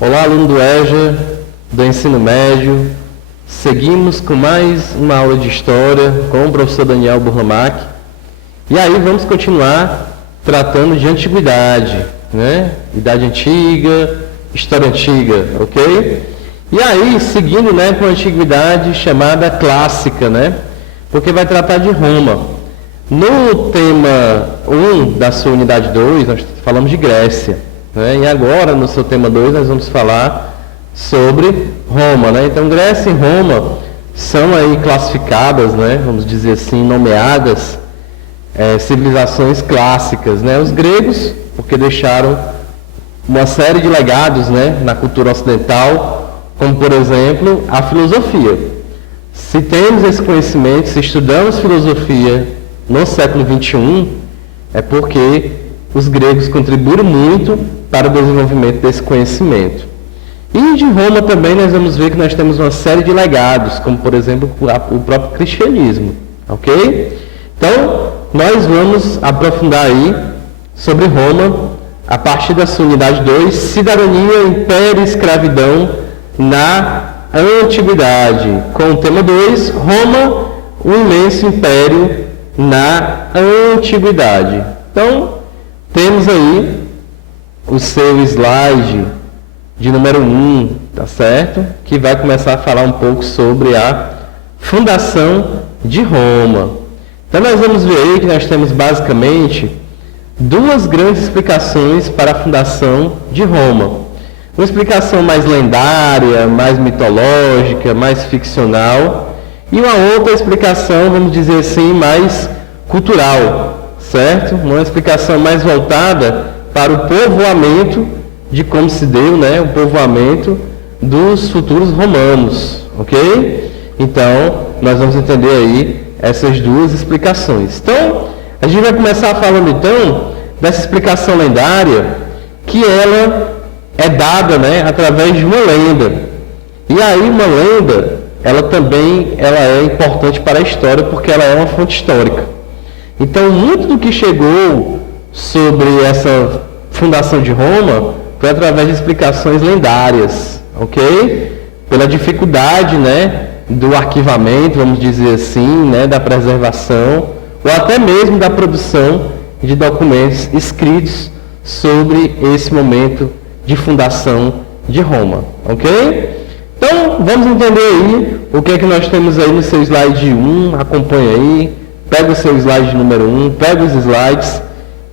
Olá, aluno do EJA, do ensino médio. Seguimos com mais uma aula de História com o professor Daniel Burlamac. E aí vamos continuar tratando de Antiguidade, né? Idade Antiga, História Antiga, ok? E aí, seguindo, né, com a Antiguidade chamada Clássica, né? Porque vai tratar de Roma. No tema 1 da sua unidade 2, nós falamos de Grécia. E agora, no seu tema 2, nós vamos falar sobre Roma, né? Então, Grécia e Roma são aí classificadas, né? Vamos dizer assim, nomeadas civilizações clássicas, né? Os gregos, porque deixaram uma série de legados, né, na cultura ocidental, como, por exemplo, a filosofia. Se temos esse conhecimento, se estudamos filosofia no século XXI, é porque os gregos contribuíram muito para o desenvolvimento desse conhecimento. E de Roma também nós vamos ver que nós temos uma série de legados, como por exemplo o próprio cristianismo, ok? Então, nós vamos aprofundar aí sobre Roma a partir da sua unidade 2, Cidadania, Império e Escravidão na Antiguidade. Com o tema 2, Roma, o imenso império na Antiguidade. Então, temos aí o seu slide de número 1, tá certo? Que vai começar a falar um pouco sobre a fundação de Roma. Então nós vamos ver aí que nós temos basicamente duas grandes explicações para a fundação de Roma. Uma explicação mais lendária, mais mitológica, mais ficcional, e uma outra explicação, vamos dizer assim, mais cultural, certo? Uma explicação mais voltada para o povoamento de como se deu, né, o povoamento dos futuros romanos, ok? Então, nós vamos entender aí essas duas explicações. Então, a gente vai começar falando então dessa explicação lendária, que ela é dada, né, através de uma lenda. E aí uma lenda, ela também é importante para a história, porque ela é uma fonte histórica. Então, muito do que chegou sobre essa fundação de Roma foi através de explicações lendárias, ok? Pela dificuldade, né, do arquivamento, vamos dizer assim, né, da preservação, ou até mesmo da produção de documentos escritos sobre esse momento de fundação de Roma, ok? Então, vamos entender aí o que é que nós temos aí no seu slide 1, acompanha aí, pega o seu slide número 1, pega os slides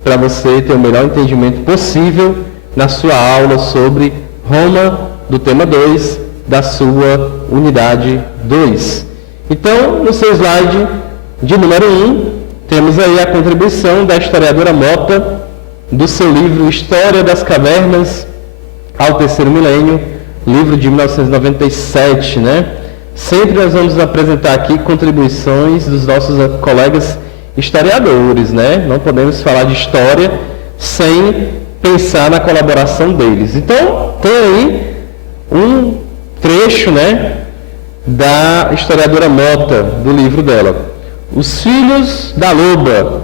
para você ter o melhor entendimento possível na sua aula sobre Roma, do tema 2, da sua unidade 2. Então, no seu slide de número 1, temos aí a contribuição da historiadora Mota, do seu livro História das Cavernas ao Terceiro Milênio, livro de 1997, né? Sempre nós vamos apresentar aqui contribuições dos nossos colegas historiadores, né? Não podemos falar de história sem pensar na colaboração deles. Então, tem aí um trecho, né, da historiadora Mota, do livro dela. Os Filhos da Loba,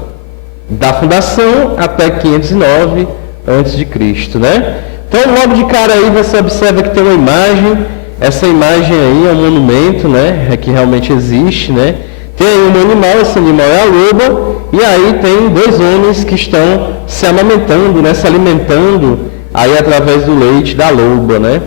da fundação até 509 a.C., né? Então, logo de cara aí, você observa que tem uma imagem. Essa imagem aí é um monumento, né, que realmente existe, né? Tem aí um animal, esse animal é a loba, e aí tem dois homens que estão se amamentando, né, se alimentando aí através do leite da loba, né?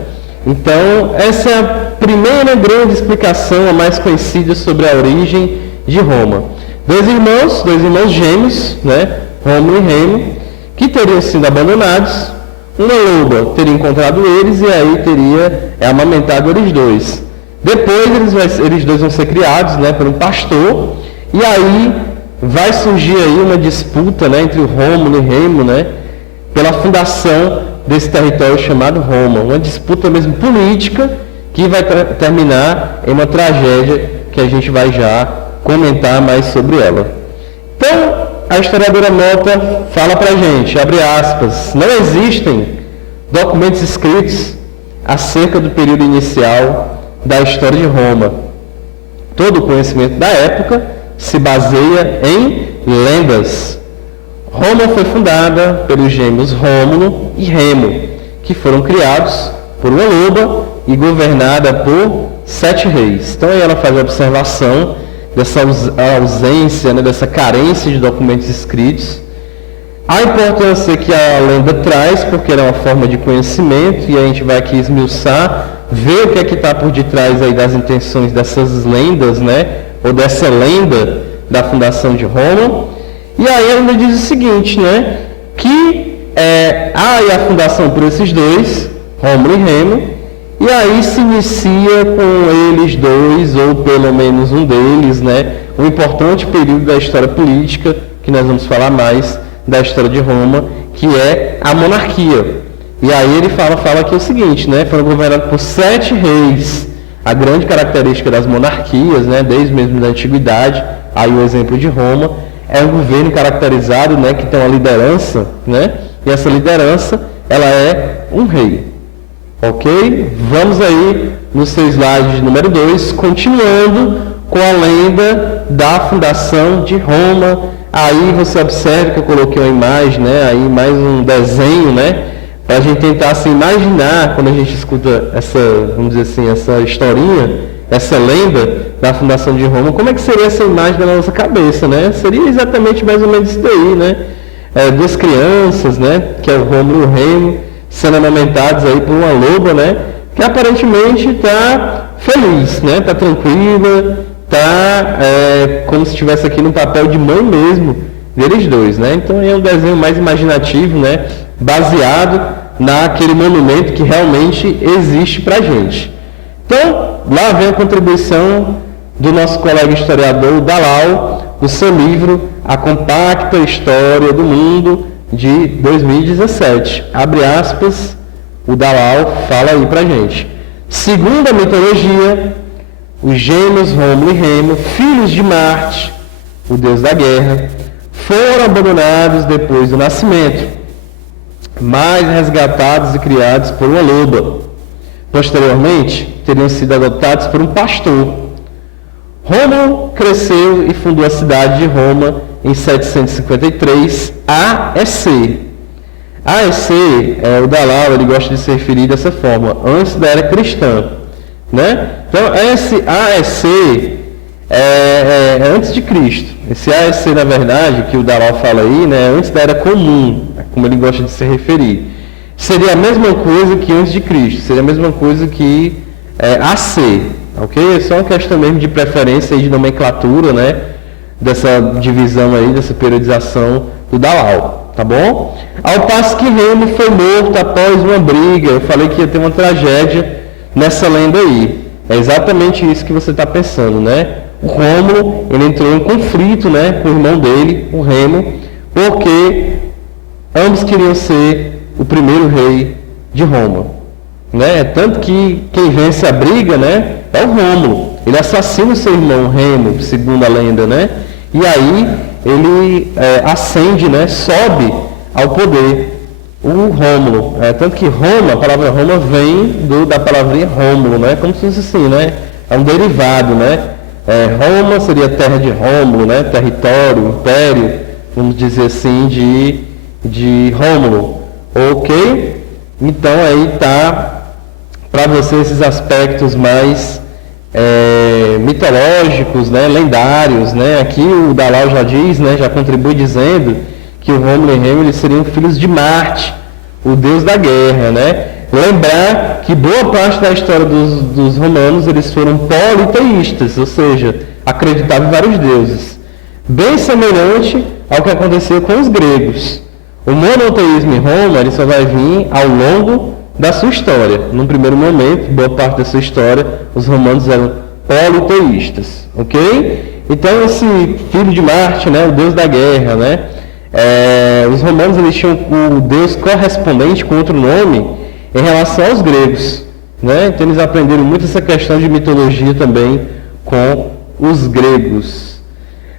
Então, essa é a primeira grande explicação, a mais conhecida sobre a origem de Roma. Dois irmãos gêmeos, né, Rômulo e Remo, que teriam sido abandonados. Uma loba teria encontrado eles e aí teria amamentado eles dois. Depois eles dois vão ser criados, né, por um pastor, e aí vai surgir aí uma disputa, né, entre o Rômulo e Remo, né, pela fundação desse território chamado Roma. Uma disputa mesmo política que vai terminar em uma tragédia que a gente vai já comentar mais sobre ela. Então, a historiadora Mota fala pra gente, abre aspas, não existem documentos escritos acerca do período inicial da história de Roma. Todo o conhecimento da época se baseia em lendas. Roma foi fundada pelos gêmeos Rômulo e Remo, que foram criados por uma loba e governada por 7 reis. Então aí ela faz a observação dessa ausência, né, dessa carência de documentos escritos, a importância que a lenda traz, porque ela é uma forma de conhecimento, e a gente vai aqui esmiuçar, ver o que é que está por detrás aí das intenções dessas lendas, né, ou dessa lenda da fundação de Roma. E aí ela diz o seguinte, né, que há a fundação por esses dois, Rômulo e Remo, e aí se inicia com eles dois, ou pelo menos um deles, né, um importante período da história política, que nós vamos falar mais, da história de Roma, que é a monarquia. E aí ele fala aqui o seguinte, né, foram governados por 7 reis. A grande característica das monarquias, né, desde mesmo da antiguidade, aí o exemplo de Roma, é um governo caracterizado, né, que tem uma liderança, né, e essa liderança, ela é um rei. Ok? Vamos aí no seu slide número 2, continuando com a lenda da fundação de Roma. Aí você observa que eu coloquei uma imagem, né, aí mais um desenho, né, para a gente tentar se imaginar, quando a gente escuta essa, vamos dizer assim, essa historinha, essa lenda da fundação de Roma, como é que seria essa imagem na nossa cabeça, né? Seria exatamente mais ou menos isso daí, né? Duas crianças, né, que é o Rômulo e o Remo, sendo amamentados aí por uma loba, né, que aparentemente está feliz, né, está tranquila, está como se estivesse aqui no papel de mãe mesmo deles dois, né. Então é um desenho mais imaginativo, né, baseado naquele monumento que realmente existe para a gente. Então, lá vem a contribuição do nosso colega historiador Dalal, do seu livro A Compacta História do Mundo, de 2017. Abre aspas, o Dalal fala aí pra gente. Segundo a mitologia, os gêmeos Rômulo e Remo, filhos de Marte, o deus da guerra, foram abandonados depois do nascimento, mas resgatados e criados por uma loba. Posteriormente, teriam sido adotados por um pastor. Rômulo cresceu e fundou a cidade de Roma em 753 AEC. AEC, o Dalal, ele gosta de se referir dessa forma, antes da era cristã, né? Então, esse AEC é antes de Cristo. Esse AEC, na verdade, que o Dalal fala aí, né, é antes da era comum, como ele gosta de se referir. Seria a mesma coisa que antes de Cristo, seria a mesma coisa que AC, ok? É só uma questão mesmo de preferência e de nomenclatura, né? Dessa divisão aí, dessa periodização do Dalal, tá bom? Ao passo que Remo foi morto após uma briga, eu falei que ia ter uma tragédia nessa lenda aí. É exatamente isso que você está pensando, né? O Rômulo, ele entrou em conflito, né, com o irmão dele, o Remo, porque ambos queriam ser o primeiro rei de Roma, né? Tanto que quem vence a briga, né, é o Rômulo. Ele assassina o seu irmão Remo, segundo a lenda, né? E aí ele ascende, né, sobe ao poder, o Rômulo. Tanto que Roma, a palavra Roma vem da palavrinha Rômulo, né? Como se fosse assim, né? É um derivado, né? Roma seria terra de Rômulo, né? Território, império, vamos dizer assim, de Rômulo. Ok? Então aí tá para você esses aspectos mais mitológicos, né, lendários, né? Aqui o Dalal já diz, né, já contribui dizendo que o Rômulo e Remo eles seriam filhos de Marte, o deus da guerra, né? Lembrar que boa parte da história dos romanos eles foram politeístas, ou seja, acreditavam em vários deuses, bem semelhante ao que aconteceu com os gregos. O monoteísmo em Roma ele só vai vir ao longo da sua história. Num primeiro momento, boa parte da sua história, os romanos eram politeístas, ok? Então esse filho de Marte, né, o deus da guerra, né? Os romanos eles tinham o deus correspondente com outro nome em relação aos gregos, né? Então eles aprenderam muito essa questão de mitologia também com os gregos.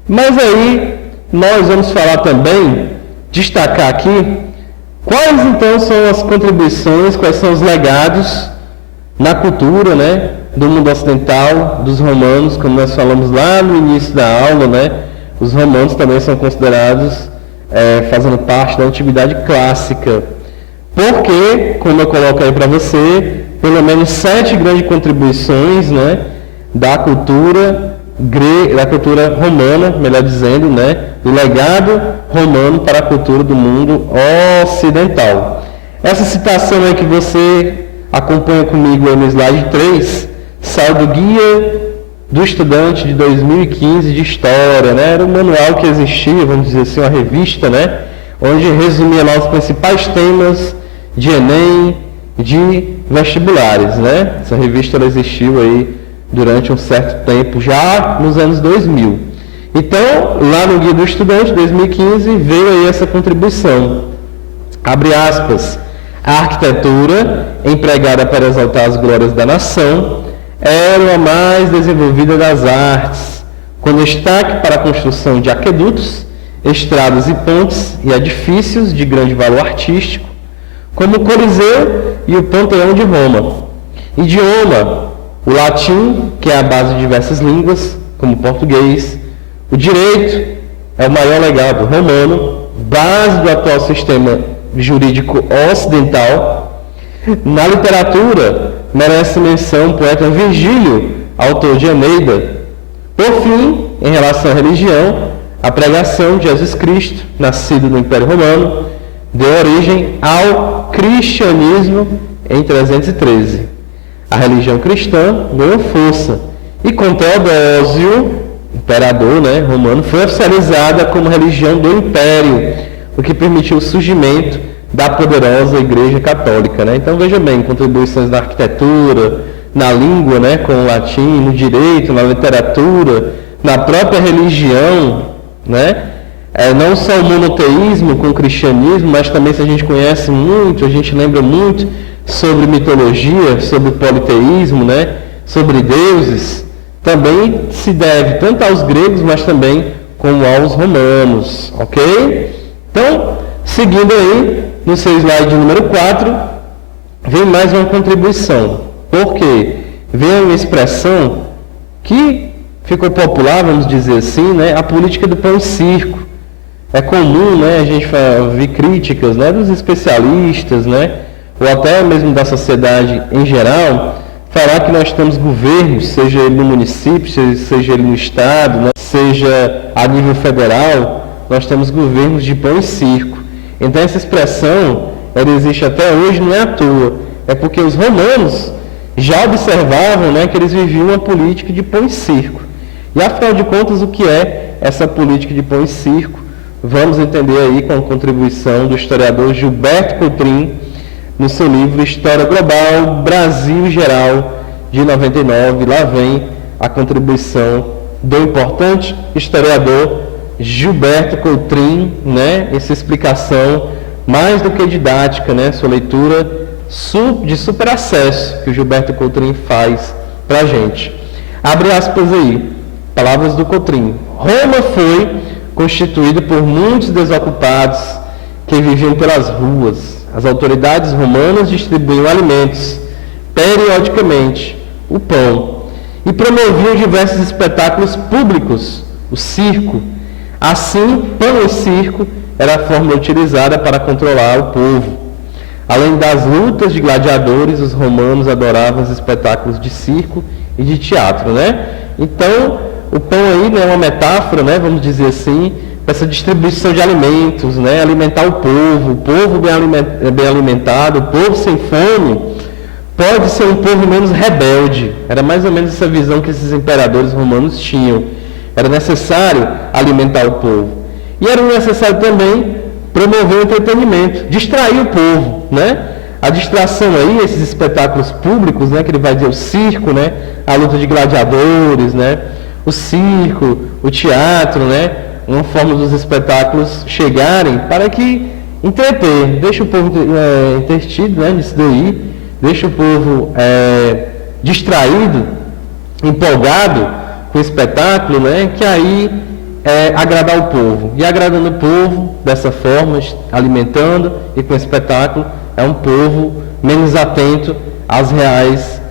Mas aí nós vamos falar também, destacar aqui, quais então são as contribuições, quais são os legados na cultura, né, do mundo ocidental, dos romanos, como nós falamos lá no início da aula, né? Os romanos também são considerados fazendo parte da antiguidade clássica. Porque, como eu coloco aí para você, pelo menos 7 grandes contribuições, né, da cultura romana, melhor dizendo, né, do legado romano para a cultura do mundo ocidental. Essa citação aí que você acompanha comigo aí no slide 3, saiu do Guia do Estudante de 2015 de História, né? Era um manual que existia, vamos dizer assim, uma revista, né? Onde resumia lá os principais temas de Enem, de vestibulares, né? Essa revista ela existiu aí durante um certo tempo, já nos anos 2000. Então, lá no Guia do Estudante de 2015 veio aí essa contribuição. Abre aspas. A arquitetura, empregada para exaltar as glórias da nação, era a mais desenvolvida das artes, com destaque para a construção de aquedutos, estradas e pontes e edifícios de grande valor artístico, como o Coliseu e o Panteão de Roma. Idioma, o latim, que é a base de diversas línguas, como o português. O direito é o maior legado romano, base do atual sistema jurídico ocidental. Na literatura, merece menção o poeta Virgílio, autor de Eneida. Por fim, em relação à religião, a pregação de Jesus Cristo, nascido no Império Romano, deu origem ao cristianismo em 313. A religião cristã ganhou força e com Teodósio, imperador, né, romano, foi oficializada como religião do Império, o que permitiu o surgimento da poderosa Igreja Católica, né? Então veja bem, contribuições na arquitetura, na língua, né, com o latim, no direito, na literatura, na própria religião, né? Não só o monoteísmo com o cristianismo, mas também, se a gente conhece muito, a gente lembra muito sobre mitologia, sobre politeísmo, né, sobre deuses, também se deve tanto aos gregos, mas também como aos romanos, ok? Então, seguindo aí, no seu slide número 4, vem mais uma contribuição, porque vem uma expressão que ficou popular, vamos dizer assim, né, a política do pão e circo. É comum, né, a gente ouvir críticas, né, dos especialistas, né, ou até mesmo da sociedade em geral, falar que nós temos governos, seja ele no município, seja ele no estado, né, seja a nível federal, nós temos governos de pão e circo. Então essa expressão, ela existe até hoje, não é à toa. É porque os romanos já observavam, né, que eles viviam uma política de pão e circo. E afinal de contas, o que é essa política de pão e circo? Vamos entender aí com a contribuição do historiador Gilberto Coutrin, no seu livro História Global, Brasil Geral, de 99. Lá vem a contribuição do importante historiador Gilberto Coutrin, né? Essa explicação mais do que didática, né? Sua leitura de super acesso que o Gilberto Coutrin faz para a gente. Abre aspas aí, palavras do Coutrin. Roma foi constituída por muitos desocupados que viviam pelas ruas. As autoridades romanas distribuíam alimentos, periodicamente, o pão, e promoviam diversos espetáculos públicos, o circo. Assim, pão e circo era a fórmula utilizada para controlar o povo. Além das lutas de gladiadores, os romanos adoravam os espetáculos de circo e de teatro, né? Então, o pão aí, né, é uma metáfora, né, vamos dizer assim, essa distribuição de alimentos, né, alimentar o povo bem alimentado, o povo sem fome, pode ser um povo menos rebelde. Era mais ou menos essa visão que esses imperadores romanos tinham. Era necessário alimentar o povo. E era necessário também promover o entretenimento, distrair o povo, né? A distração aí, esses espetáculos públicos, né, que ele vai dizer o circo, né, a luta de gladiadores, né, o circo, o teatro, né, uma forma dos espetáculos chegarem para que entreter, deixa o povo entretido, né, nisso daí, deixa o povo distraído, empolgado com o espetáculo, né, que aí agradar o povo. E agradando o povo dessa forma, alimentando e com o espetáculo, é um povo menos atento às reais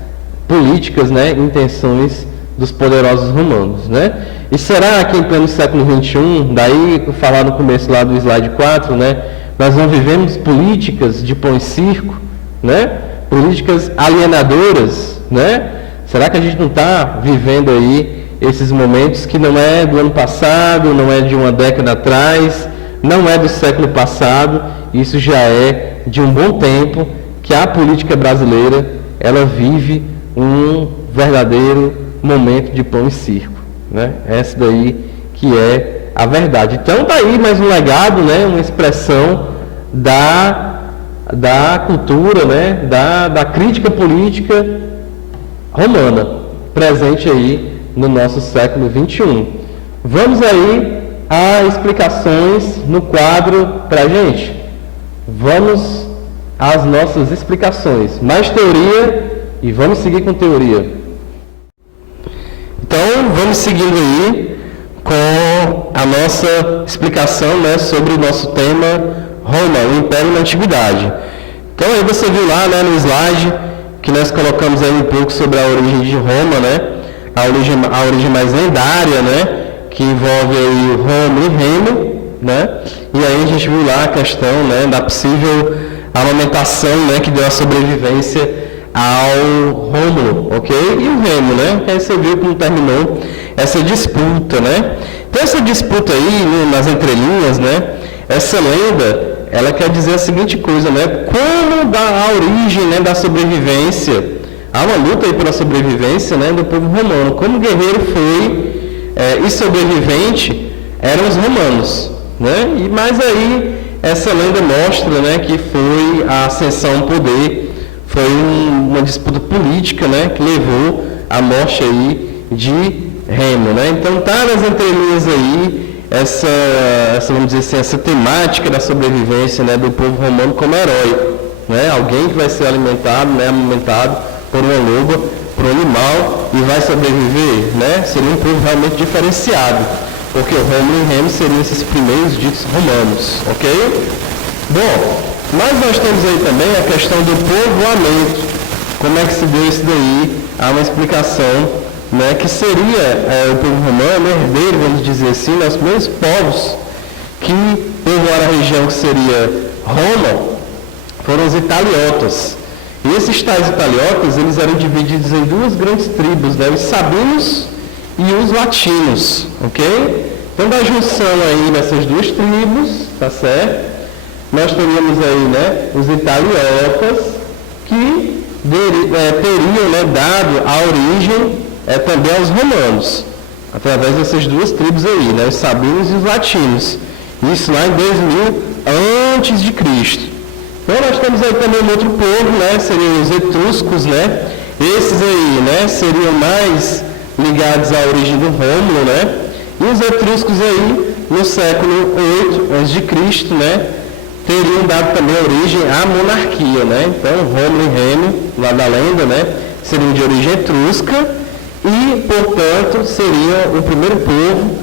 políticas, né, intenções dos poderosos romanos, né? E será que em pleno século XXI, daí falar no começo lá do slide 4, né, nós não vivemos políticas de pão e circo, né? políticas alienadoras, né? Será que a gente não está vivendo aí esses momentos que não é do ano passado, não é de uma década atrás, não é do século passado, isso já é de um bom tempo que a política brasileira, ela vive um verdadeiro momento de pão e circo, né? Essa daí que é a verdade. Então está aí mais um legado, né? Uma expressão da cultura, né? Da crítica política romana, presente aí no nosso século XXI. Vamos aí a explicações no quadro para a gente. Vamos às nossas explicações. Mais teoria e vamos seguir com teoria. Então, vamos seguindo aí com a nossa explicação, né, sobre o nosso tema Roma, o Império na Antiguidade. Então, aí você viu lá, né, no slide que nós colocamos aí um pouco sobre a origem de Roma, né, a origem mais lendária, né, que envolve aí Rômulo e Remo, né, e aí a gente viu lá a questão, né, da possível amamentação, né, que deu a sobrevivência ao Rômulo, ok? E o Remo, né? Aí você viu como terminou essa disputa, né? Então essa disputa aí, nas entrelinhas, né? Essa lenda, ela quer dizer a seguinte coisa, né? Como a origem, né, da sobrevivência, há uma luta aí pela sobrevivência, né, do povo romano. Como o guerreiro foi e sobrevivente eram os romanos, né? E mais aí essa lenda mostra, né, que foi a ascensão ao poder. Foi uma disputa política, né, que levou à morte aí de Remo, né? Então tá nas entrelinhas aí essa vamos dizer assim, essa temática da sobrevivência, né, do povo romano como herói, né? Alguém que vai ser alimentado, né, amamentado por uma loba, por um animal e vai sobreviver, né? Seria um povo realmente diferenciado, porque o Rômulo e Remo seriam esses primeiros ditos romanos, ok? Bom, mas nós temos aí também a questão do povoamento. Como é que se deu isso daí? Há uma explicação, né, que seria o povo romano, herdeiro, vamos dizer assim, né, os primeiros povos que povoaram a região que seria Roma, foram os italiotas. E esses tais italiotas, eles eram divididos em duas grandes tribos, né, os sabinos e os latinos, ok? Então, da junção aí dessas duas tribos, tá certo? Nós teríamos aí, né, os italiotas que teriam, né, dado a origem também aos romanos, através dessas duas tribos aí, né, os sabinos e os latinos. Isso lá em 2000 antes de Cristo. Então nós temos aí também um outro povo, né, seriam os etruscos, né. Esses aí, né, seriam mais ligados à origem do Rômulo, né. E os etruscos aí no século 8 antes de Cristo, né, teriam dado também origem à monarquia, né? Então, Rômulo e Remo, lá da lenda, né, seriam de origem etrusca e, portanto, seriam o primeiro povo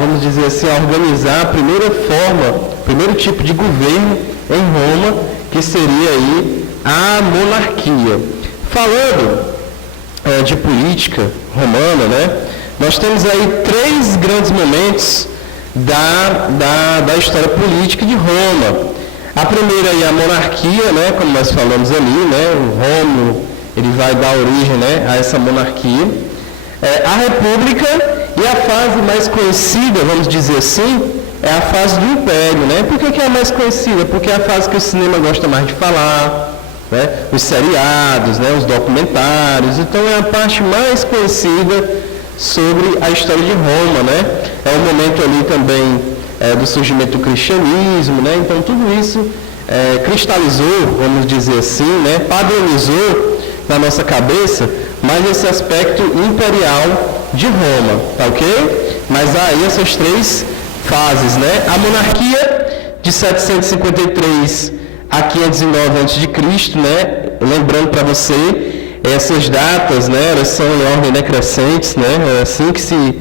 vamos dizer assim, a organizar a primeira forma, o primeiro tipo de governo em Roma, que seria aí a monarquia. Falando de política romana, né, nós temos aí três grandes momentos da história política de Roma. A primeira é a monarquia, né, como nós falamos ali, né, o Rômulo, ele vai dar origem, né, a essa monarquia. A república e a fase mais conhecida, vamos dizer assim, é a fase do império, né? Por que é a mais conhecida? Porque é a fase que o cinema gosta mais de falar, né, os seriados, né, os documentários, então é a parte mais conhecida sobre a história de Roma, né? É o momento ali também do surgimento do cristianismo, né? Então tudo isso cristalizou, vamos dizer assim, né? Padronizou na nossa cabeça, mais esse aspecto imperial de Roma, tá ok? Mas há aí essas três fases, né? A monarquia de 753 a 509 a.C., né? Lembrando para você, essas datas, né, elas são em ordem decrescentes, né, é assim que se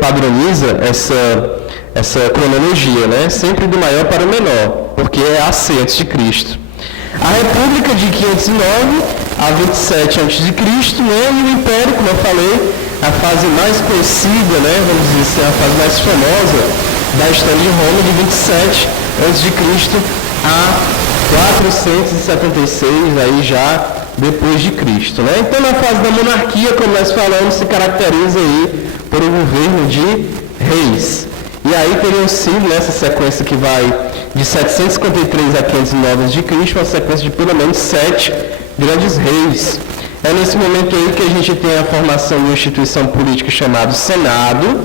padroniza essa cronologia, né, sempre do maior para o menor, porque é AC antes de Cristo. A República de 509 a 27 antes de Cristo, né, e o Império, como eu falei, a fase mais conhecida, né, vamos dizer assim, a fase mais famosa da história de Roma, de 27 antes de Cristo a 476 aí já depois de Cristo, né? Então, na fase da monarquia, como nós falamos, se caracteriza aí por um governo de reis. E aí teriam sido, nessa sequência que vai de 753 a 509 a.C., uma sequência de pelo menos 7 grandes reis. É nesse momento aí que a gente tem a formação de uma instituição política chamada Senado,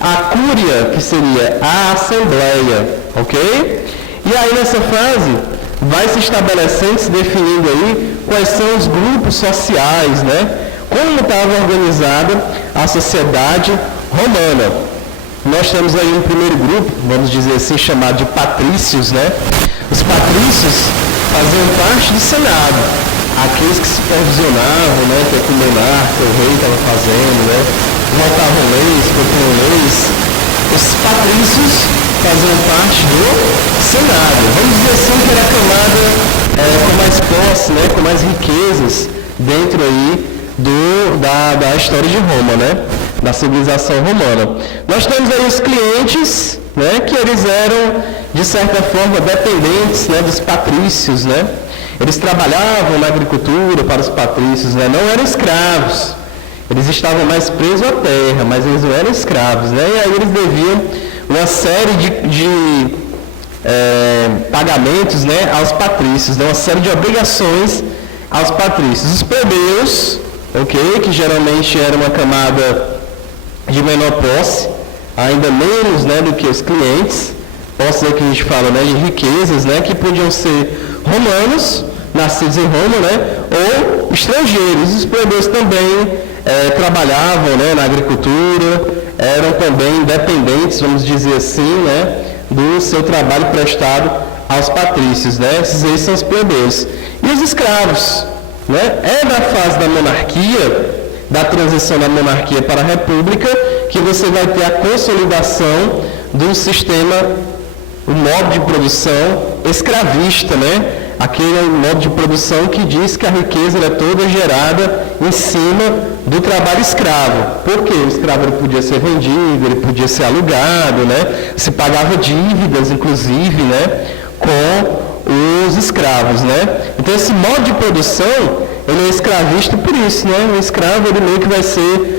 a Cúria, que seria a Assembleia, ok? E aí nessa fase vai se estabelecendo, se definindo aí quais são os grupos sociais, né? Como estava organizada a sociedade romana. Nós temos aí um primeiro grupo, vamos dizer assim, chamado de patrícios, né? Os patrícios faziam parte do Senado, aqueles que supervisionavam, né, que o monarca, o rei estava fazendo, né? Votavam leis, propunham leis. Os patrícios faziam parte do Senado. Vamos dizer assim que era a camada com mais posse, né, com mais riquezas dentro aí da história de Roma, né? Da civilização romana. Nós temos aí os clientes, né, que eles eram, de certa forma, dependentes, né, dos patrícios, né? Eles trabalhavam na agricultura para os patrícios, né? Não eram escravos. Eles estavam mais presos à terra, mas eles não eram escravos, né? E aí eles deviam uma série de pagamentos, né, aos patrícios, né? Uma série de obrigações aos patrícios. Os plebeus, ok, que geralmente era uma camada de menor posse, ainda menos, né, do que os clientes, posse que a gente fala, né, de riquezas, né, que podiam ser romanos, nascidos em Roma, né, ou estrangeiros. Os plebeus também trabalhavam, né, na agricultura, eram também dependentes, vamos dizer assim, né, do seu trabalho prestado aos patrícios, né. Esses são os plebeus. E os escravos, né, é da fase da monarquia, da transição da monarquia para a república, que você vai ter a consolidação do sistema, o modo de produção escravista, né? Aquele modo de produção que diz que a riqueza é toda gerada em cima do trabalho escravo. Por quê? O escravo ele podia ser vendido, ele podia ser alugado, né? Se pagava dívidas, inclusive, né, com os escravos, né? Então esse modo de produção ele é escravista por isso, né? O escravo ele meio que vai ser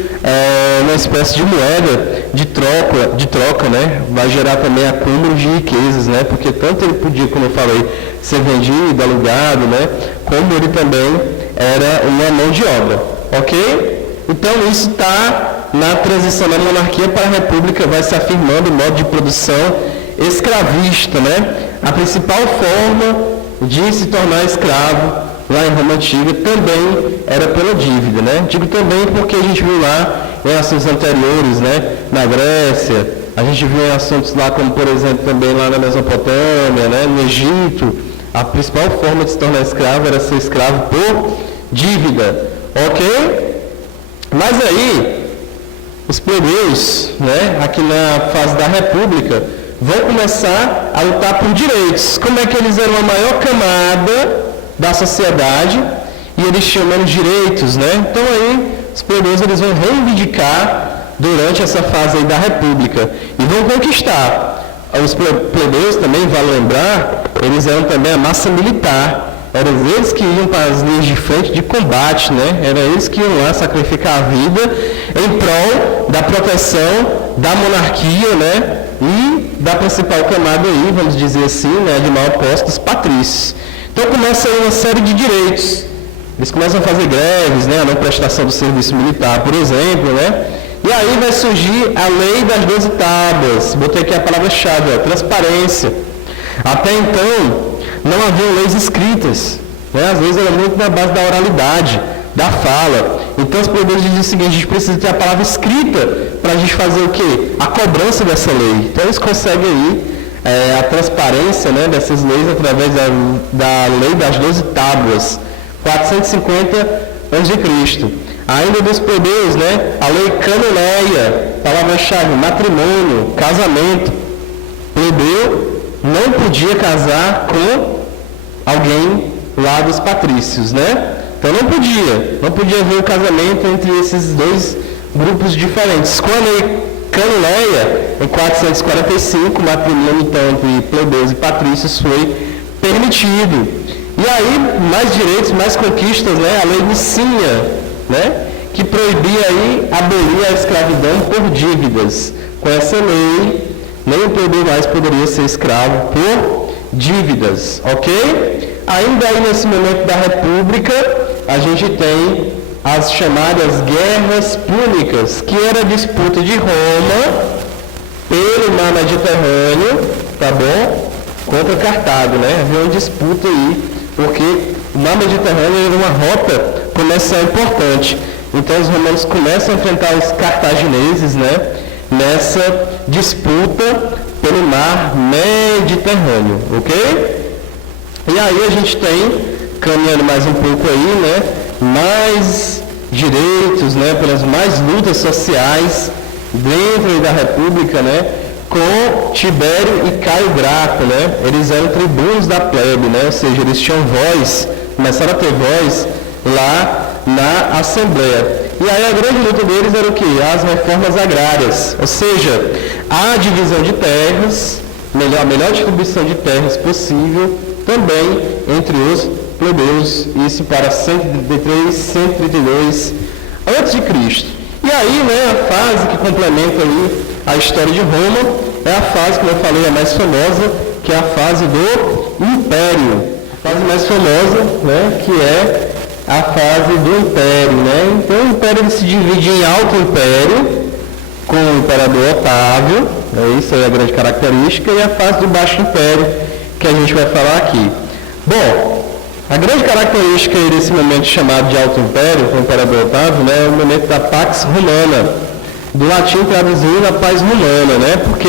uma espécie de moeda de troca, né? Vai gerar também acúmulo de riquezas, né? Porque tanto ele podia, como eu falei, ser vendido, alugado, né? Como ele também era uma mão de obra, ok? Então isso está na transição da monarquia para a república, vai se afirmando o modo de produção escravista, né? A principal forma de se tornar escravo lá em Roma Antiga também era pela dívida, né? Digo também porque a gente viu lá em assuntos anteriores, né? Na Grécia, a gente viu em assuntos lá como, por exemplo, também lá na Mesopotâmia, né? No Egito, a principal forma de se tornar escravo era ser escravo por dívida, ok? Mas aí, os plebeus, né? Aqui na fase da República, vão começar a lutar por direitos. Como é que eles eram a maior camada da sociedade e eles tinham menos direitos, né? Então aí os plebeus eles vão reivindicar durante essa fase aí da República e vão conquistar. Os plebeus também, vale lembrar, eles eram também a massa militar. Eram eles que iam para as linhas de frente de combate, né? Eram eles que iam lá sacrificar a vida em prol da proteção da monarquia, né? E da principal camada aí, vamos dizer assim, né? De maior posse dos patrícios. Então começa aí uma série de direitos. Eles começam a fazer greves, né? A não prestação do serviço militar, por exemplo, né? E aí vai surgir a lei das 12 tábuas. Botei aqui a palavra-chave, transparência. Até então, não haviam leis escritas, né? Às vezes era muito na base da oralidade, da fala. Então os plebeus dizem o seguinte: a gente precisa ter a palavra escrita para a gente fazer o quê? A cobrança dessa lei. Então eles conseguem aí a transparência, né, dessas leis através da lei das 12 tábuas, 450 a.C. Ainda dos plebeus, né, a lei canoneia, palavra-chave, matrimônio, casamento. Plebeu não podia casar com alguém lá dos patrícios, né? Então não podia haver o casamento entre esses dois grupos diferentes. Com a lei canoneia, em 445, o matrimônio então, entre plebeus e patrícios foi permitido. E aí, mais direitos, mais conquistas, né? A lei Nicinha, né? Que proibia aí abolir a escravidão por dívidas. Com essa lei, nem o plebeu mais poderia ser escravo por dívidas, ok? Ainda aí nesse momento da República, a gente tem as chamadas guerras púnicas, que era a disputa de Roma pelo mar Mediterrâneo, tá bom? Contra Cartago, né? Havia uma disputa aí, porque o mar Mediterrâneo era uma rota comercial importante. Então os romanos começam a enfrentar os cartagineses, né? Nessa disputa pelo mar Mediterrâneo, ok? E aí a gente tem, caminhando mais um pouco aí, né? Mais direitos, né? Pelas mais lutas sociais dentro da República, né? Com Tibério e Caio Graco, né? Eles eram tribunos da plebe, né? Ou seja, eles tinham voz, começaram a ter voz lá na Assembleia. E aí a grande luta deles era o quê? As reformas agrárias, ou seja, a divisão de terras, a melhor distribuição de terras possível, também entre os plebeus, isso para 133, 132 a.C. E aí, né, a fase que complementa aí a história de Roma é a fase, como eu falei, a mais famosa, que é a fase do Império. A fase mais famosa, né, que é a fase do Império, né? Então o Império se divide em Alto Império, com o Imperador Otávio, né? Isso é a grande característica, e a fase do Baixo Império, que a gente vai falar aqui. Bom, a grande característica desse momento chamado de Alto Império, com o Imperador Otávio, né, é o momento da Pax Romana, do latim traduzindo a paz romana, né? Porque,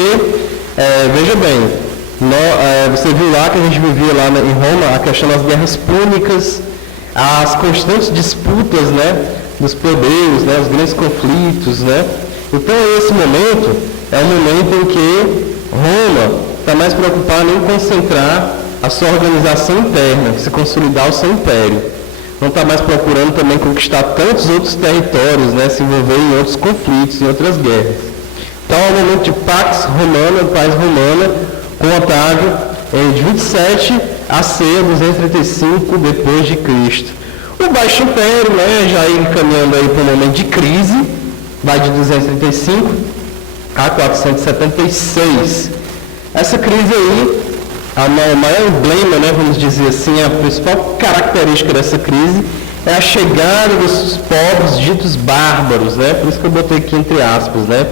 veja bem, você viu lá que a gente vivia lá em Roma a questão das guerras púnicas, as constantes disputas, né, dos plebeus, né, os grandes conflitos, né. Então esse momento é um momento em que Roma está mais preocupada em concentrar a sua organização interna, se consolidar o seu império. Não está mais procurando também conquistar tantos outros territórios, né, se envolver em outros conflitos, em outras guerras. Então é um momento de Pax Romana, paz romana, com Otávio, de 27 a C, 235 depois de Cristo. O Baixo Império, né, já ir caminhando aí para um momento de crise, vai de 235 a 476. Essa crise aí, o maior emblema, né, vamos dizer assim, a principal característica dessa crise é a chegada dos povos ditos bárbaros, né, por isso que eu botei aqui entre aspas, né,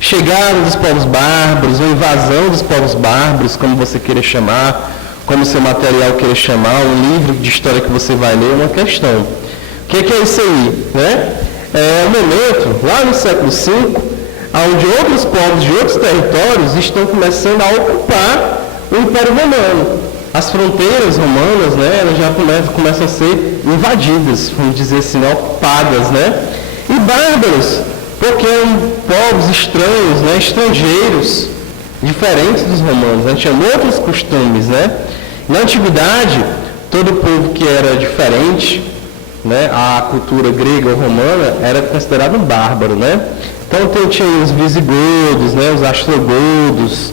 chegada dos povos bárbaros, ou invasão dos povos bárbaros, como você queira chamar, como seu material queira chamar, um livro de história que você vai ler, uma questão. O que é isso aí? Né? É um momento, lá no século V, onde outros povos de outros territórios estão começando a ocupar o Império Romano. As fronteiras romanas, né, elas já começam a ser invadidas, vamos dizer assim, ocupadas. Né? E bárbaros, porque eram povos estranhos, né, estrangeiros, diferentes dos romanos, né? Tinham outros costumes, né? Na antiguidade, todo povo que era diferente, né, a cultura grega ou romana, era considerado bárbaro, né? Então tinha os visigodos, né, os ostrogodos.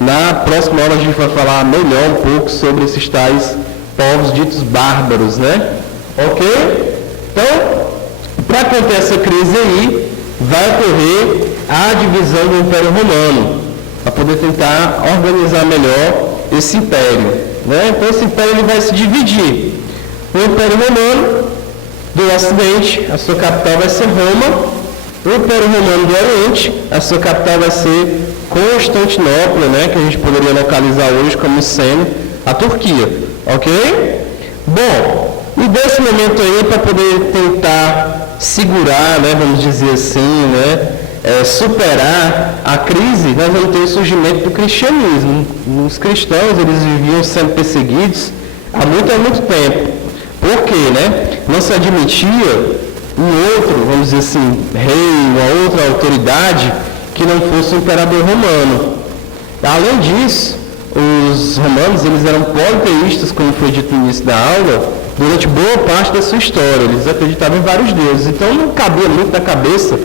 Na próxima hora a gente vai falar melhor um pouco sobre esses tais povos ditos bárbaros, né? Ok? Então, para conter essa crise aí, vai ocorrer a divisão do Império Romano, para poder tentar organizar melhor esse império. Né? Então esse império ele vai se dividir. O Império Romano do Ocidente, a sua capital vai ser Roma. O Império Romano do Oriente, a sua capital vai ser Constantinopla, né? Que a gente poderia localizar hoje como sendo a Turquia. Ok? Bom, e desse momento aí, para poder tentar segurar, né, vamos dizer assim, né, superar a crise, nós vamos ter o surgimento do cristianismo. Os cristãos, eles viviam sendo perseguidos há muito tempo. Por quê, né? Não se admitia um outro, vamos dizer assim, rei, uma outra autoridade que não fosse o imperador romano. Além disso, os romanos, eles eram politeístas, como foi dito no início da aula, durante boa parte da sua história. Eles acreditavam em vários deuses. Então não cabia muito na cabeça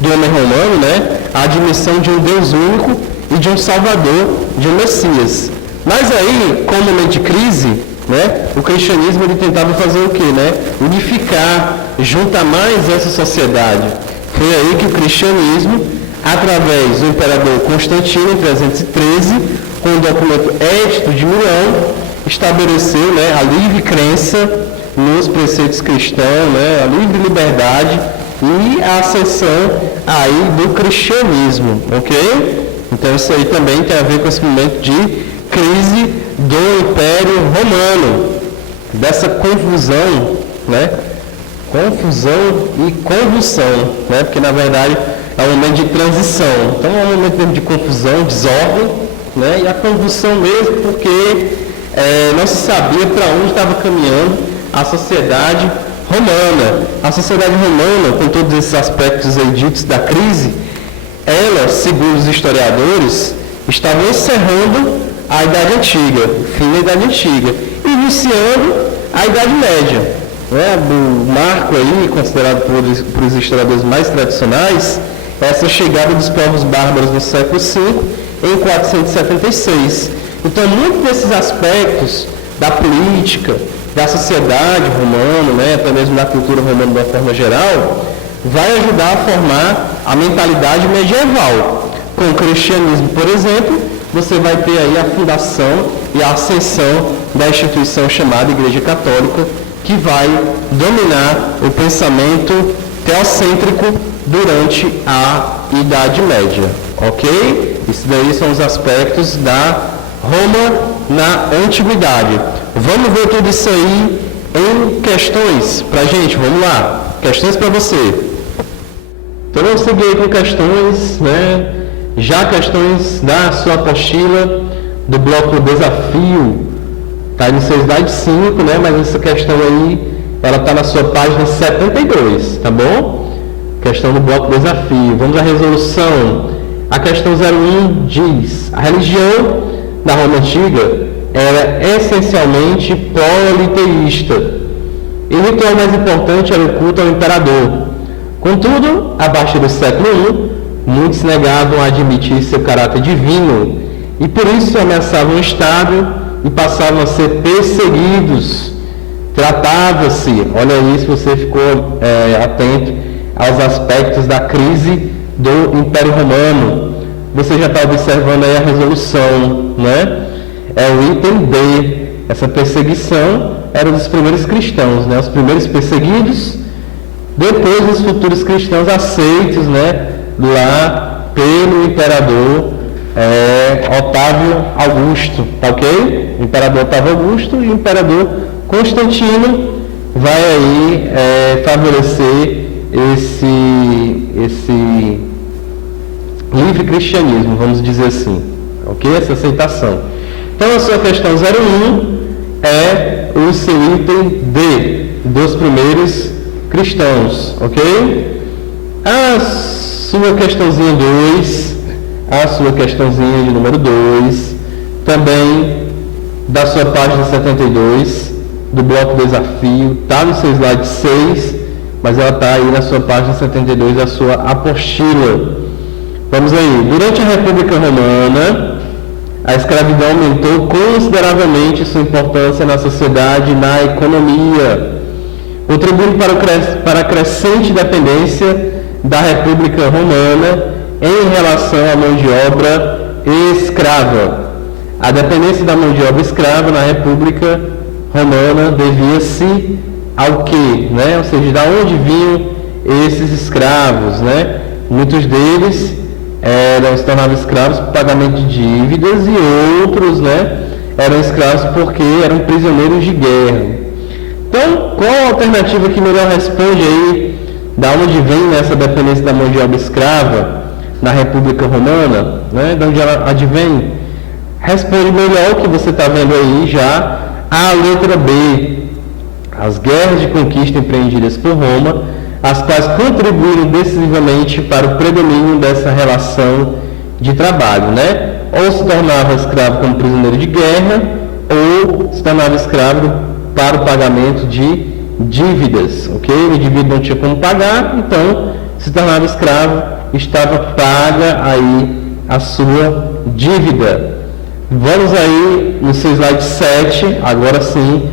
do homem romano, né, a admissão de um Deus único e de um Salvador, de um Messias. Mas aí, com o momento de crise, né, o cristianismo ele tentava fazer o quê? Né? Unificar, juntar mais essa sociedade. Foi aí que o cristianismo, através do imperador Constantino, em 313, com o documento Édito de Milão, estabeleceu, né, a livre crença nos preceitos cristãos, né, a livre liberdade e a ascensão aí do cristianismo, ok? Então isso aí também tem a ver com esse momento de crise do Império Romano, dessa confusão, né? Confusão e convulsão, né? Porque na verdade é um momento de transição. Então é um momento de confusão, desordem, né? E a convulsão mesmo porque não se sabia para onde estava caminhando a sociedade romana. A sociedade romana, com todos esses aspectos aí ditos da crise, ela, segundo os historiadores, estava encerrando a Idade Antiga, o fim da Idade Antiga, iniciando a Idade Média. Né? O marco aí, considerado por os historiadores mais tradicionais, é essa chegada dos povos bárbaros no século V, em 476. Então, muitos desses aspectos da política, da sociedade romana, né, até mesmo da cultura romana de uma forma geral, vai ajudar a formar a mentalidade medieval. Com o cristianismo, por exemplo, você vai ter aí a fundação e a ascensão da instituição chamada Igreja Católica, que vai dominar o pensamento teocêntrico durante a Idade Média, ok? Isso daí são os aspectos da Roma na Antiguidade. Vamos ver tudo isso aí em questões pra gente, vamos lá. Questões para você. Então vamos seguir aí com questões, né? Já questões da sua apostila, do bloco Desafio. Está no seu slide 5, né? Mas essa questão aí, ela está na sua página 72, tá bom? Questão do bloco Desafio. Vamos à resolução. A questão 01 diz: a religião da Roma Antiga era essencialmente politeísta. E o ritual mais importante era o culto ao imperador. Contudo, a partir do século I, muitos negavam a admitir seu caráter divino e por isso ameaçavam o Estado e passavam a ser perseguidos. Tratava-se, olha aí se você ficou atento aos aspectos da crise do Império Romano. Você já está observando aí a resolução, né? É o item B. Essa perseguição era dos primeiros cristãos, né? Os primeiros perseguidos, depois os futuros cristãos aceitos, né? Lá pelo imperador Otávio Augusto, tá ok? O imperador Otávio Augusto e o imperador Constantino vai aí favorecer esse livre cristianismo, vamos dizer assim, ok? Essa aceitação. Então a sua questão 01 é o seu item D, dos primeiros cristãos, ok? A sua questãozinha 2, a sua questãozinha de número 2, também da sua página 72, do bloco Desafio, está no seu slide 6, mas ela está aí na sua página 72 da sua apostila. Vamos aí. Durante a República Romana, a escravidão aumentou consideravelmente sua importância na sociedade e na economia, contribuindo para a crescente dependência da República Romana em relação à mão de obra escrava. A dependência da mão de obra escrava na República Romana devia-se ao quê? Né? Ou seja, de onde vinham esses escravos? Né? Muitos deles se tornavam escravos por pagamento de dívidas e outros, né, eram escravos porque eram prisioneiros de guerra. Então, qual a alternativa que melhor responde aí da onde vem essa dependência da mão de obra escrava na República Romana? Né, de onde ela advém? Responde melhor o que você está vendo aí já, a letra B. As guerras de conquista empreendidas por Roma, as quais contribuíram decisivamente para o predomínio dessa relação de trabalho, né? Ou se tornava escravo como prisioneiro de guerra, ou se tornava escravo para o pagamento de dívidas, ok? O indivíduo não tinha como pagar, então se tornava escravo, estava paga aí a sua dívida. Vamos aí no seu slide 7, agora sim,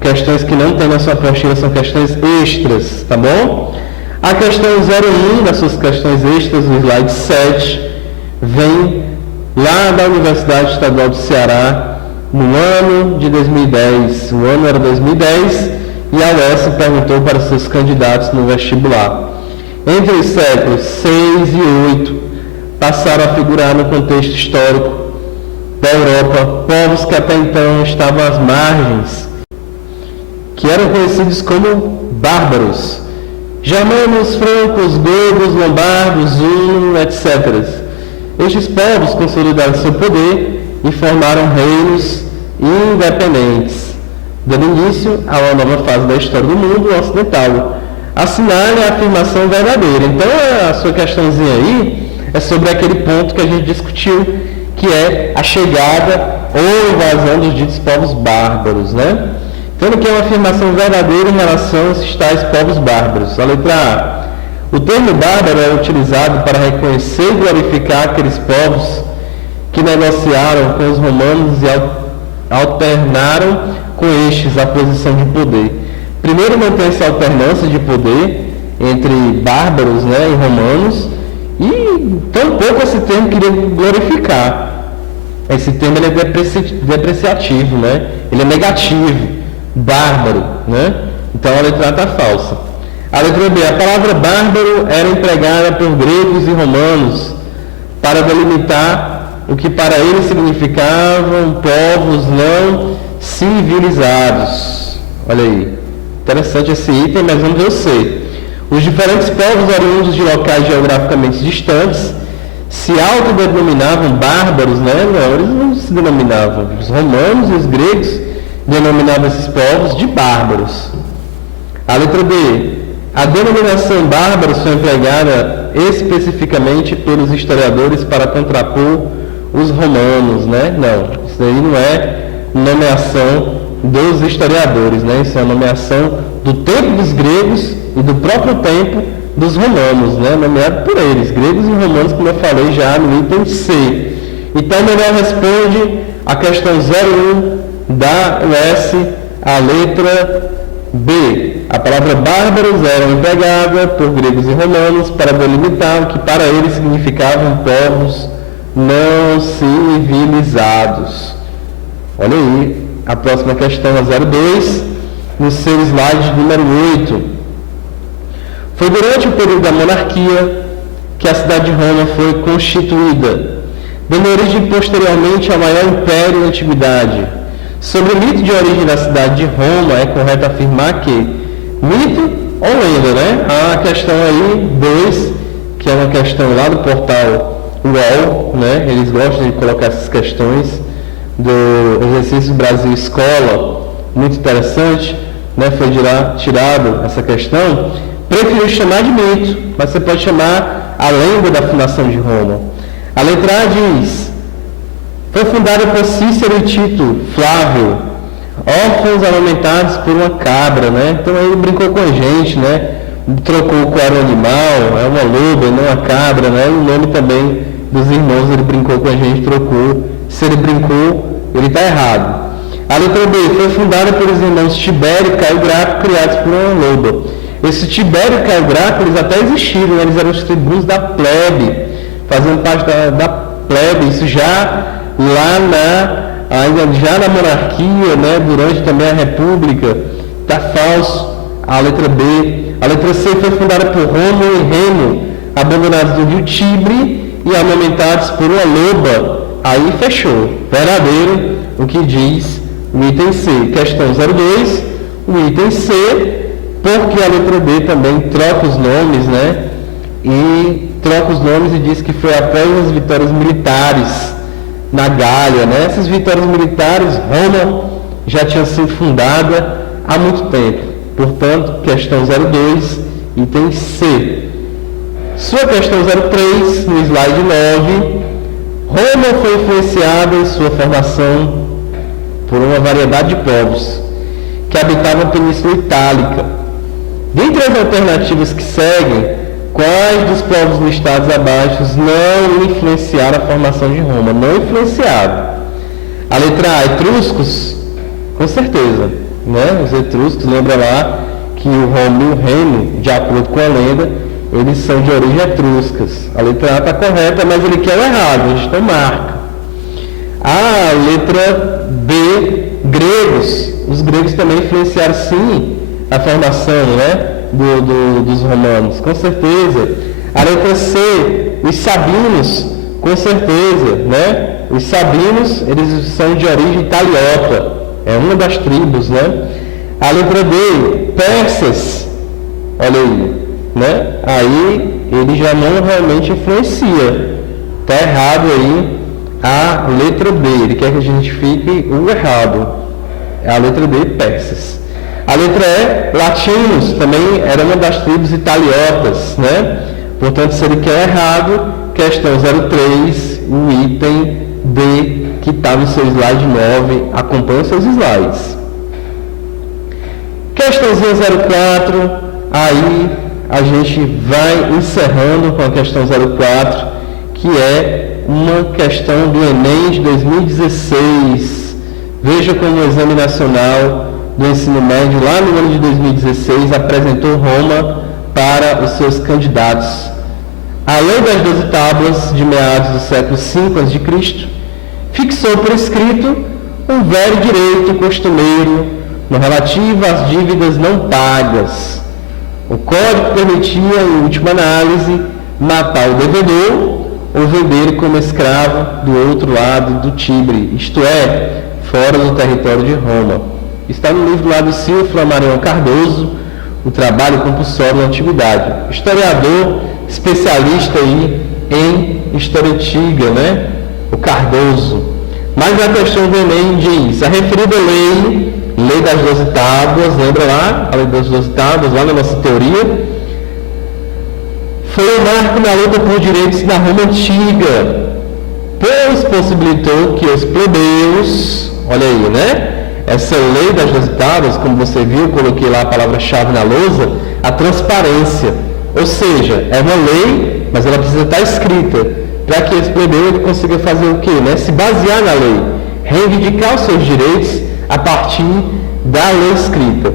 questões que não tem na sua apostila são questões extras, tá bom? A questão 01 das suas questões extras, no slide 7, vem lá da Universidade Estadual do Ceará, no ano de 2010. O ano era 2010 e a UES perguntou para seus candidatos no vestibular. Entre os séculos 6 e 8, passaram a figurar no contexto histórico da Europa povos que até então estavam às margens, que eram conhecidos como bárbaros, germanos, francos, gregos, lombardos, hunos, etc. Estes povos consolidaram seu poder e formaram reinos independentes, dando início a uma nova fase da história do mundo ocidental. Assinale a afirmação verdadeira. Então, a sua questãozinha aí é sobre aquele ponto que a gente discutiu, que é a chegada ou invasão dos ditos povos bárbaros, né? Então, que é uma afirmação verdadeira em relação a esses tais povos bárbaros. A letra A. O termo bárbaro é utilizado para reconhecer e glorificar aqueles povos que negociaram com os romanos e alternaram com estes a posição de poder. Primeiro, mantém-se a alternância de poder entre bárbaros, né, e romanos, e tampouco esse termo queria glorificar. Esse termo ele é depreciativo, né? Ele é negativo, bárbaro, né? Então a letra A está falsa. A letra B, a palavra bárbaro era empregada por gregos e romanos para delimitar o que para eles significavam povos não civilizados. Olha aí, interessante esse item, mas vamos ver o C. Os diferentes povos oriundos de locais geograficamente distantes se autodenominavam bárbaros, né? Não, eles não se denominavam. Os romanos e os gregos denominavam esses povos de bárbaros. A letra B. A denominação bárbaros foi empregada especificamente pelos historiadores para contrapor os romanos, né? Não, isso aí não é nomeação dos historiadores, né? Isso é a nomeação do tempo dos gregos e do próprio tempo dos romanos, né? Nomeado por eles, gregos e romanos, como eu falei já no item C. Então, melhor responde a questão 01 da UES, a letra B. A palavra bárbaros era empregada por gregos e romanos para delimitar o que para eles significavam povos não civilizados. Olha aí, a próxima questão é 02, no seu slide número 8. Foi durante o período da monarquia que a cidade de Roma foi constituída, dando origem posteriormente ao maior império da antiguidade. Sobre o mito de origem da cidade de Roma, é correto afirmar que mito ou lenda, né? A questão aí 2, que é uma questão lá do portal UOL, né? Eles gostam de colocar essas questões do exercício Brasil Escola, muito interessante, né? Foi tirado essa questão. Prefiro chamar de mito, mas você pode chamar a lenda da fundação de Roma. A letra A diz: foi fundada por Cícero e Tito Flávio, órfãos amamentados por uma cabra, né? Então ele brincou com a gente, né? Trocou qual era o animal, é uma loba, não uma cabra, né? E o nome também dos irmãos, ele brincou com a gente, trocou. Se ele brincou, ele está errado. A letra B, foi fundada pelos irmãos Tibério e Caio Graco, criados por uma loba. Esse Tibério e Caio Graco, eles até existiram, né? Eles eram os tribunos da plebe, fazendo parte da plebe, isso já lá já na monarquia, né, durante também a república. Está falso a letra B. A letra C foi fundada por Rômulo e Remo, abandonados do rio Tibre e amamentados por uma loba. Aí fechou. Verdadeiro o que diz o item C. Questão 02, o item C, porque a letra B também troca os nomes, né? E troca os nomes e diz que foi após as vitórias militares na Gália, né? Essas vitórias militares, Roma já tinha sido fundada há muito tempo. Portanto, questão 02, item C. Sua questão 03, no slide 9, Roma foi influenciada em sua formação por uma variedade de povos que habitavam a Península Itálica. Dentre as alternativas que seguem, quais dos povos listados abaixo não influenciaram a formação de Roma? Não influenciaram. A letra A, etruscos? Com certeza, né? Os etruscos, lembra lá que o Rômulo e o Remo, de acordo com a lenda, eles são de origem etruscas. A letra A está correta, mas ele quer o errado, a gente não marca. A letra B, gregos. Os gregos também influenciaram sim a formação, né, dos romanos, com certeza. A letra C, os sabinos, com certeza, né? Os sabinos, eles são de origem italiota, é uma das tribos, né? A letra D, persas, olha aí, né? Aí ele já não realmente influencia. Está errado aí a letra D, ele quer que a gente fique o errado. É a letra D, persas. A letra E, latinos, também era uma das tribos italiotas, né? Portanto, se ele quer errado, questão 03, o item D, que está no seu slide 9, acompanha os seus slides. Questãozinha 04, aí a gente vai encerrando com a questão 04, que é uma questão do Enem de 2016. Veja como o Exame Nacional do Ensino Médio, lá no ano de 2016, apresentou Roma para os seus candidatos. A Lei das 12 Tábuas, de meados do século V a.C., fixou por escrito um velho direito costumeiro no relativo às dívidas não pagas. O Código permitia, em última análise, matar o devedor ou vender como escravo do outro lado do Tibre, isto é, fora do território de Roma. Está no livro lá do Silvio Flammarion Cardoso, O Trabalho Compulsório na Antiguidade. Historiador, especialista aí em história antiga, né? O Cardoso. Mas a questão do Enem diz, a referida lei das 12 tábuas, lembra lá? A lei das 12 tábuas, lá na nossa teoria, foi um marco na luta por direitos da Roma Antiga, pois possibilitou que os plebeus, olha aí, né? Essa lei das 12 tábuas, como você viu, eu coloquei lá a palavra-chave na lousa, a transparência. Ou seja, é uma lei, mas ela precisa estar escrita, para que esse plebeu consiga fazer o quê? Né? Se basear na lei, reivindicar os seus direitos a partir da lei escrita.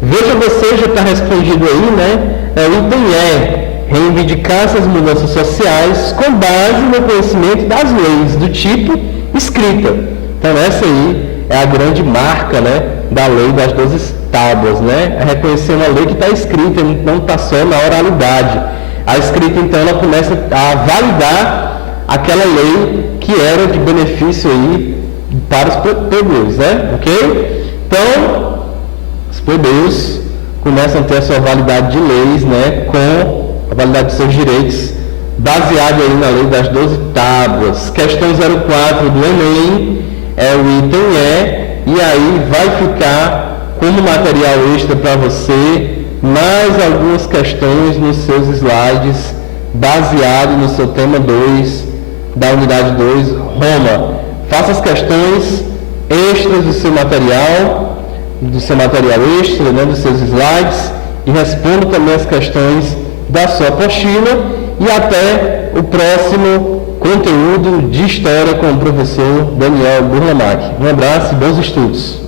Veja, você já está respondido aí, né? O item é reivindicar essas mudanças sociais com base no conhecimento das leis, do tipo escrita. Então, essa aí é a grande marca, né, da lei das 12 tábuas, né? É reconhecer uma lei que está escrita, não está só na oralidade. A escrita, então, ela começa a validar aquela lei que era de benefício aí para os plebeus, né? Ok? Então, os plebeus começam a ter a sua validade de leis, né, com a validade de seus direitos, baseado aí na lei das 12 tábuas. Questão 04 do Enem é o item E, e aí vai ficar como material extra para você mais algumas questões nos seus slides, baseado no seu tema 2 da unidade 2, Roma. Faça as questões extras do seu material extra, né, dos seus slides, e responda também as questões da sua apostila, e até o próximo conteúdo de História com o professor Daniel Burlamack. Um abraço e bons estudos!